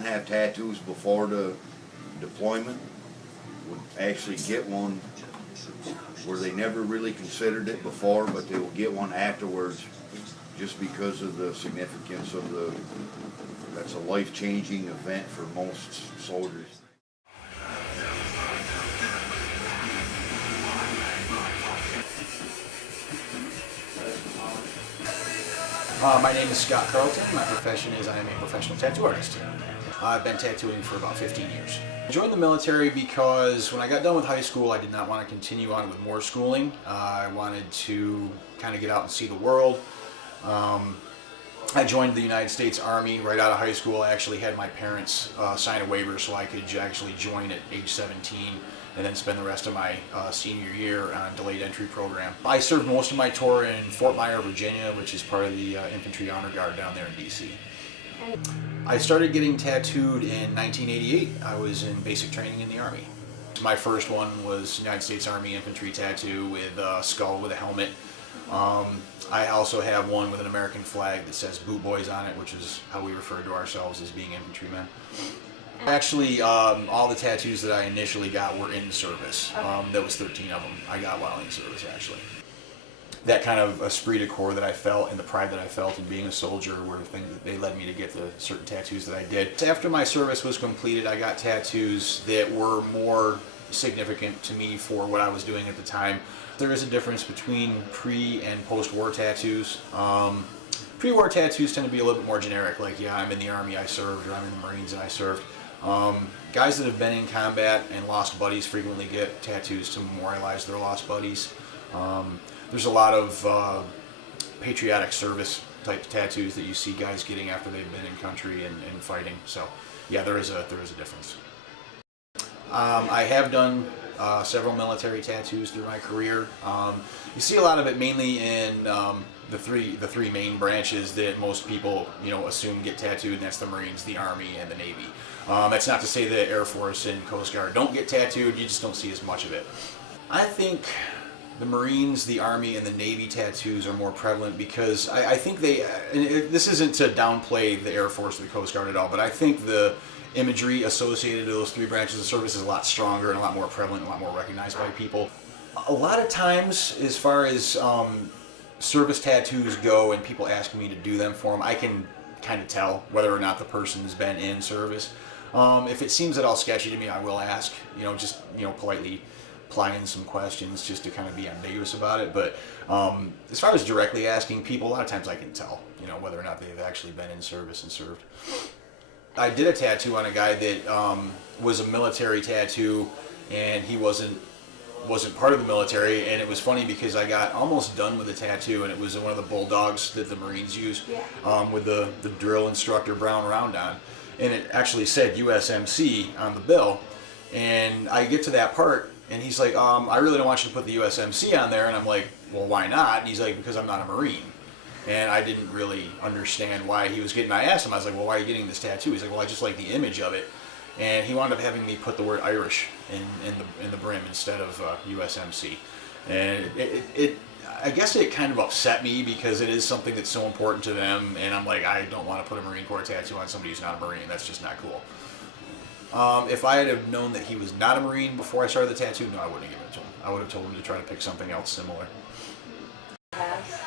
don't have tattoos before the deployment would actually get one where they never really considered it before, but they will get one afterwards just because of the significance of that's a life-changing event for most soldiers. My name is Scott Carlton. My profession is I am a professional tattoo artist. I've been tattooing for about 15 years. I joined the military because when I got done with high school, I did not want to continue on with more schooling. I wanted to kind of get out and see the world. I joined the United States Army right out of high school. I actually had my parents sign a waiver so I could actually join at age 17 and then spend the rest of my senior year on a delayed entry program. I served most of my tour in Fort Myer, Virginia, which is part of the Infantry Honor Guard down there in DC. I started getting tattooed in 1988. I was in basic training in the Army. My first one was United States Army infantry tattoo with a skull with a helmet. I also have one with an American flag that says Boot Boys on it, which is how we refer to ourselves as being infantrymen. Actually, all the tattoos that I initially got were in service. There was 13 of them I got while in service, actually. That kind of esprit de corps that I felt and the pride that I felt in being a soldier were things that they led me to get the certain tattoos that I did. After my service was completed, I got tattoos that were more significant to me for what I was doing at the time. There is a difference between pre- and post-war tattoos. Pre-war tattoos tend to be a little bit more generic, like, yeah, I'm in the Army, I served, or I'm in the Marines and I served. Guys that have been in combat and lost buddies frequently get tattoos to memorialize their lost buddies. There's a lot of patriotic service type tattoos that you see guys getting after they've been in country and fighting. So, yeah, there is a difference. I have done several military tattoos through my career. You see a lot of it mainly in the three main branches that most people assume get tattooed, and that's the Marines, the Army, and the Navy. That's not to say that Air Force and Coast Guard don't get tattooed. You just don't see as much of it. I think the Marines, the Army, and the Navy tattoos are more prevalent because I think this isn't to downplay the Air Force or the Coast Guard at all, but I think the imagery associated with those three branches of service is a lot stronger and a lot more prevalent and a lot more recognized by people. A lot of times, as far as service tattoos go and people ask me to do them for them, I can kind of tell whether or not the person's been in service. If it seems at all sketchy to me, I will ask, just politely ply in some questions just to kind of be ambiguous about it. But as far as directly asking people, a lot of times I can tell, whether or not they've actually been in service and served. I did a tattoo on a guy that was a military tattoo, and he wasn't part of the military, and it was funny because I got almost done with the tattoo, and it was one of the bulldogs that the Marines use, with the drill instructor brown round on, and it actually said USMC on the bill, and I get to that part, and he's like, I really don't want you to put the USMC on there, and I'm like, well, why not? And he's like, because I'm not a Marine. And I didn't really understand why he was getting. I asked him, I was like, well, why are you getting this tattoo? He's like, well, I just like the image of it. And he wound up having me put the word Irish in the brim instead of USMC. And I guess it kind of upset me because it is something that's so important to them. And I'm like, I don't want to put a Marine Corps tattoo on somebody who's not a Marine. That's just not cool. If I had have known that he was not a Marine before I started the tattoo, no, I wouldn't have given it to him. I would have told him to try to pick something else similar.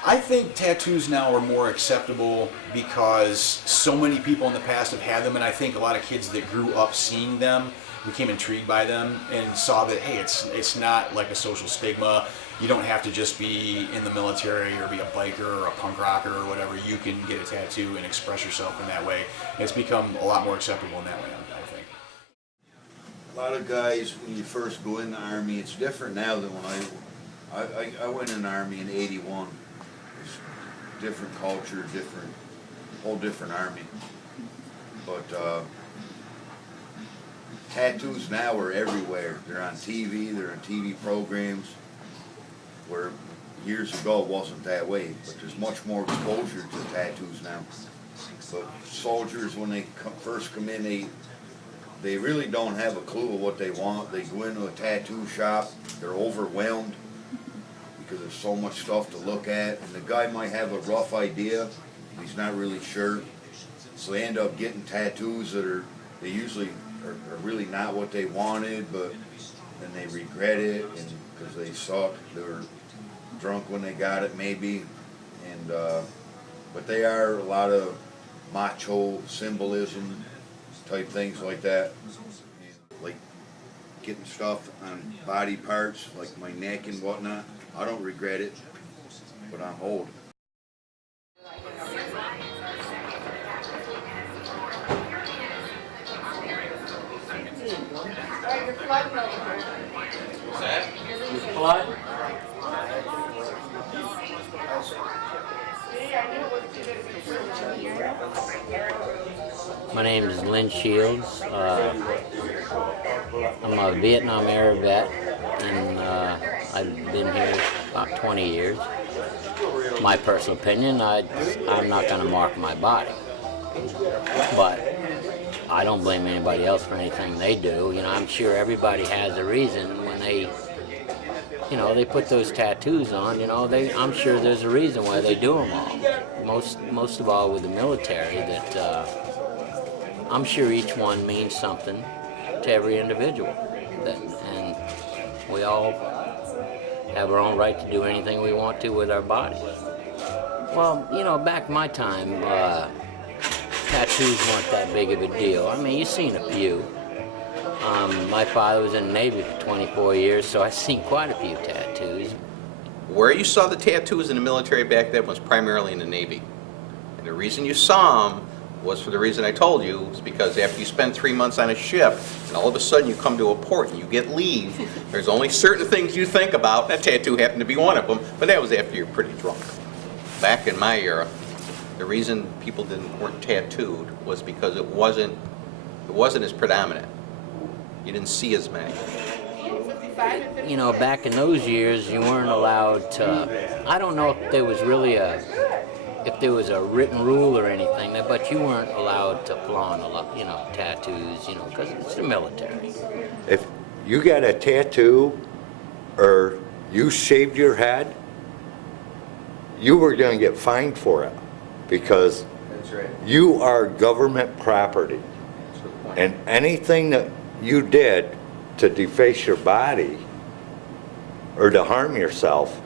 I think tattoos now are more acceptable because so many people in the past have had them, and I think a lot of kids that grew up seeing them became intrigued by them and saw that, hey, it's not like a social stigma. You don't have to just be in the military or be a biker or a punk rocker or whatever. You can get a tattoo and express yourself in that way. It's become a lot more acceptable in that way, I think. A lot of guys, when you first go in the Army, it's different now than when I went in the Army in '81. It's different culture, whole different Army. But tattoos now are everywhere. They're on TV, they're on TV programs, where years ago it wasn't that way. But there's much more exposure to tattoos now. But soldiers, when they first come in, they really don't have a clue of what they want. They go into a tattoo shop, they're overwhelmed because there's so much stuff to look at, and the guy might have a rough idea, he's not really sure, so they end up getting tattoos that are they usually are really not what they wanted, but then they regret it, and because they thought they were drunk when they got it, maybe, and but they are a lot of macho symbolism type things like that, and like getting stuff on body parts like my neck and whatnot. I don't regret it, but I'm old. What's that? Blood? My name is Lynn Shields. I'm a Vietnam era vet, and I've been here about 20 years. My personal opinion, I'm not going to mark my body, but I don't blame anybody else for anything they do. You know, I'm sure everybody has a reason when they, you know, they put those tattoos on. You know, I'm sure there's a reason why they do them all. Most of all with the military, that I'm sure each one means something to every individual, and we all have our own right to do anything we want to with our bodies. Well, you know, back in my time, tattoos weren't that big of a deal. I mean, you've seen a few. My father was in the Navy for 24 years, so I've seen quite a few tattoos. Where you saw the tattoos in the military back then was primarily in the Navy. And the reason you saw them was for the reason I told you, is because after you spend 3 months on a ship, and all of a sudden you come to a port and you get leave, there's only certain things you think about. That tattoo happened to be one of them, but that was after you're pretty drunk. Back in my era, the reason people weren't tattooed was because it wasn't as predominant. You didn't see as many. You know, back in those years, you weren't allowed to, I don't know if there was really if there was a written rule or anything, but you weren't allowed to flaunt a lot, you know, tattoos, you know, because it's the military. If you got a tattoo or you shaved your head, you were going to get fined for it, because That's right. you are government property. That's the point. And anything that you did to deface your body or to harm yourself,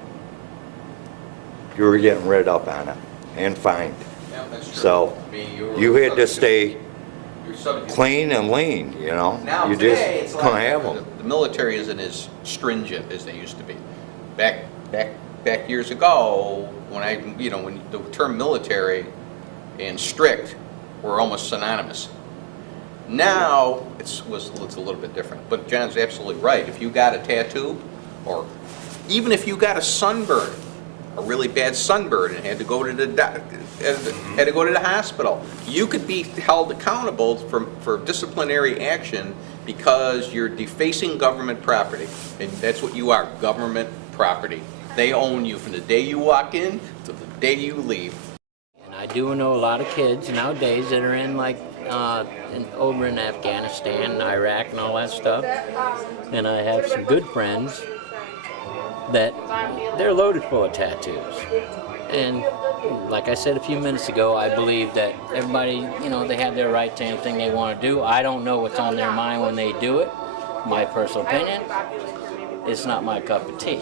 you were getting rid up on it and fined. Yeah, that's true. So I mean, you had to subject stay you're subject to- clean and lean, you know? Now, You today, just it's couldn't like have them. the military isn't as stringent as they used to be. Back years ago, when the term military and strict were almost synonymous. Now, it's a little bit different. But John's absolutely right. If you got a tattoo, or even if you got a sunburn, a really bad sunburn, and had to go to the hospital, you could be held accountable for disciplinary action because you're defacing government property, and that's what you are, government property. They own you from the day you walk in to the day you leave. And I do know a lot of kids nowadays that are in over in Afghanistan and Iraq and all that stuff. And I have some good friends that they're loaded full of tattoos. And like I said a few minutes ago, I believe that everybody, you know, they have their right to anything they want to do. I don't know what's on their mind when they do it. My personal opinion, it's not my cup of tea.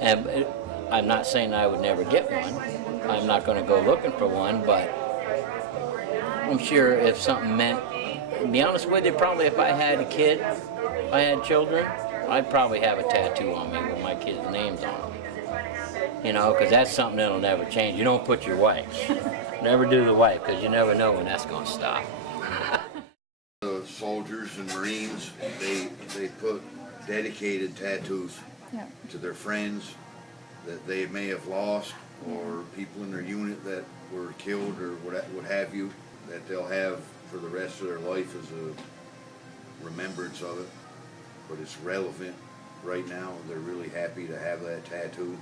And I'm not saying I would never get one. I'm not going to go looking for one, but I'm sure if something meant, to be honest with you, probably if I had a kid, if I had children, I'd probably have a tattoo on me with my kids' names on them. You know, because that's something that'll never change. You don't put your wife. Never do the wife, because you never know when that's going to stop. The soldiers and Marines, they put dedicated tattoos to their friends that they may have lost, or people in their unit that were killed, or what have you, that they'll have for the rest of their life as a remembrance of it. But it's relevant right now. They're really happy to have that tattoo.